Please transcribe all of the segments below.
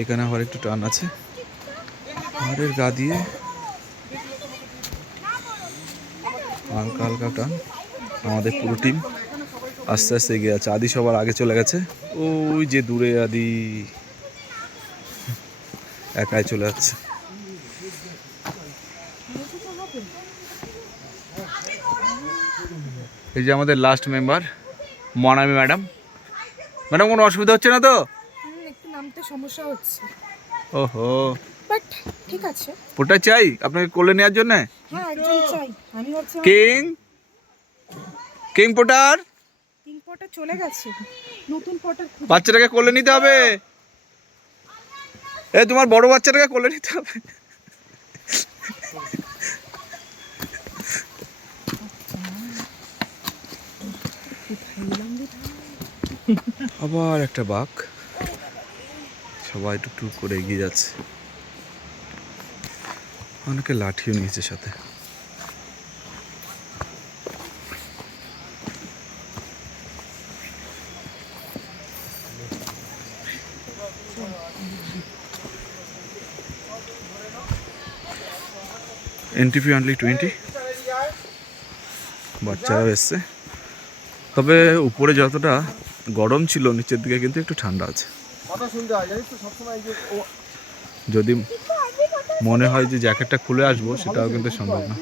এখানে আবার একটু টান আছে, পাহাড়ের গা দিয়ে হালকা হালকা টান। আমাদের পুরো টিম আস্তে আস্তে এগিয়ে আছে। আদি সবার আগে চলে গেছে, ওই যে দূরে আদি একাই চলে যাচ্ছে। এই যে আমাদের last member Monami madam. Madam কোনো অসুবিধা হচ্ছে না তো? একটু নামতে সমস্যা হচ্ছে। ওহো, বাট ঠিক আছে। পোটা চাই আপনাকে কোলে নেওয়ার জন্য? হ্যাঁ একজন চাই। আমি হচ্ছে কিং কিং পোটার। তিন পটা চলে গেছে, নতুন পটার বাচ্চাটাকে কোলে নিতে হবে। এ তোমার বড় বাচ্চাটাকে কোলে নিতে হবে। আবার একটা বাঘ, সবাই টুকটুক করে এগিয়ে যাচ্ছে। অনেকে লাঠিও নিয়েছে সাথে। এনটিপি অনলি 20, বাচ্চারাও এসছে। তবে উপরে যতটা গরম ছিল, নিচের দিকে কিন্তু একটু ঠান্ডা আছে। যদি মনে হয় যে জ্যাকেটটা খুলে আসবো, সেটাও কিন্তু সম্ভব না।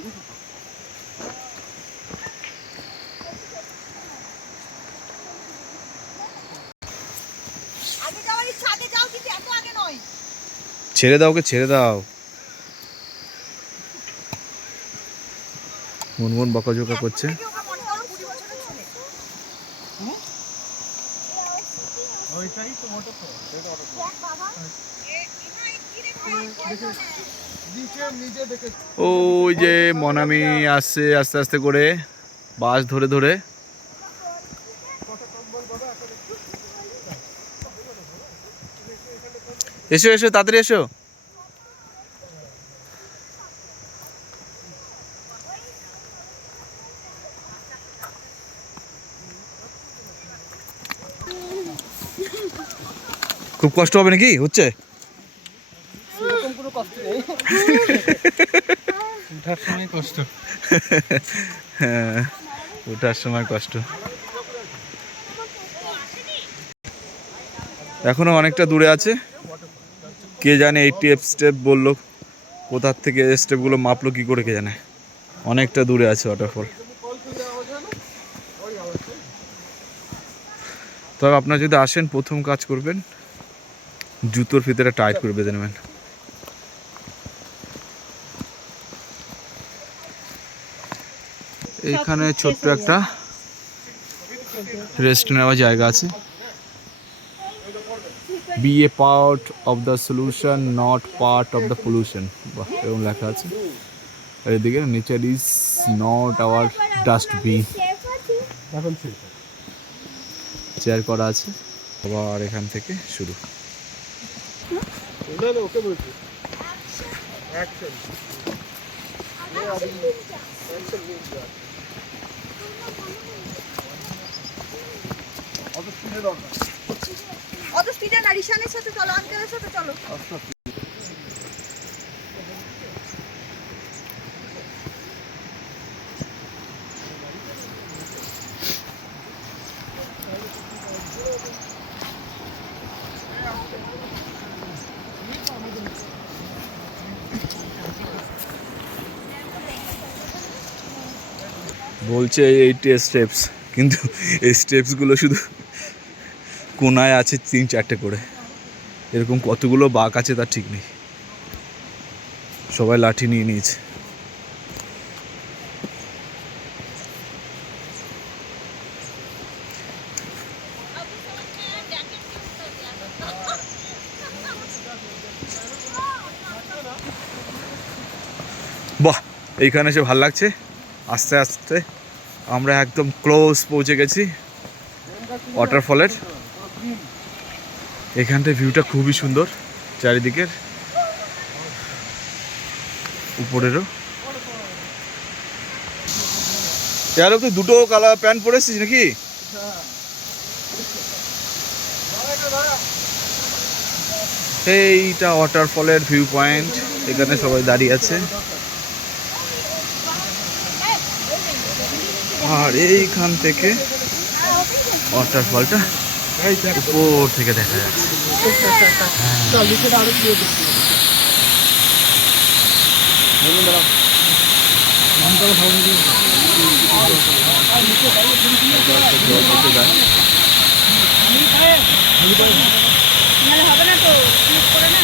ছেড়ে দাও, ওকে ছেড়ে দাও। মুনমুন বকাঝোকা করছে। ওই যে মনামি আসছে আস্তে আস্তে করে, বাস ধরে ধরে। এসো এসো, তাড়াতাড়ি এসো। খুব কষ্ট হবে নাকি? হচ্ছে ওঠার সময় কষ্ট। হ্যাঁ, ওঠার সময় কষ্ট। এখনো অনেকটা দূরে আছে। কে জানে 80 স্টেপ বললো, কোথার থেকে স্টেপগুলো মাপলো কি করে কে জানে। অনেকটা দূরে আছে ওয়াটারফল। তবে আপনারা যদি আসেন, প্রথম কাজ করবেন জুতোর ভিতরে টাইট করে বেঁধে নেবেন। এইখানে ছোট্ট একটা রেস্ট নেওয়ার জায়গা আছে। Be a part of the solution, not part of the pollution, বাহ এরকম লেখা আছে। আর এদিকে nature is not our dustbin, chair করা আছে। আবার এখান থেকে শুরু। অত স্পিডে না, রিশানের সাথে চলো, আঙ্কেলের সাথে চলো। বলছে 80 স্টেপস, কিন্তু এই স্টেপসগুলো শুধু কোনায় আছে 3-4টে করে। এরকম কতগুলো বাঁক আছে তার ঠিক নেই। সবাই লাঠি নিয়ে নিয়েছে। বাহ, এইখানে এসে ভাল লাগছে। আস্তে আস্তে আমরা একদম ক্লোজ পৌঁছে গেছি ওয়াটারফলের। এখানটায় ভিউটা খুবই সুন্দর, চারিদিকের, উপরেরও। यार তুই দুটো কালার প্যান্ট পরেছিস নাকি? এইটা ওয়াটারফলের ভিউ পয়েন্ট, এখানে সবাই দাঁড়িয়ে আছে। আর এইখান থেকে ওয়াটারফলটা উপর থেকে দেখা যাচ্ছে। জল পড়তে যায়। নাহলে হবে না তো স্লিপ করে না।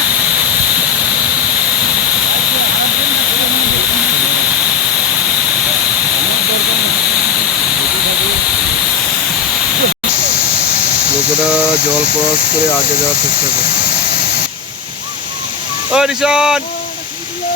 লোকেরা জল ক্রস করে আগে যাওয়ার চেষ্টা করে। ও রিশান, না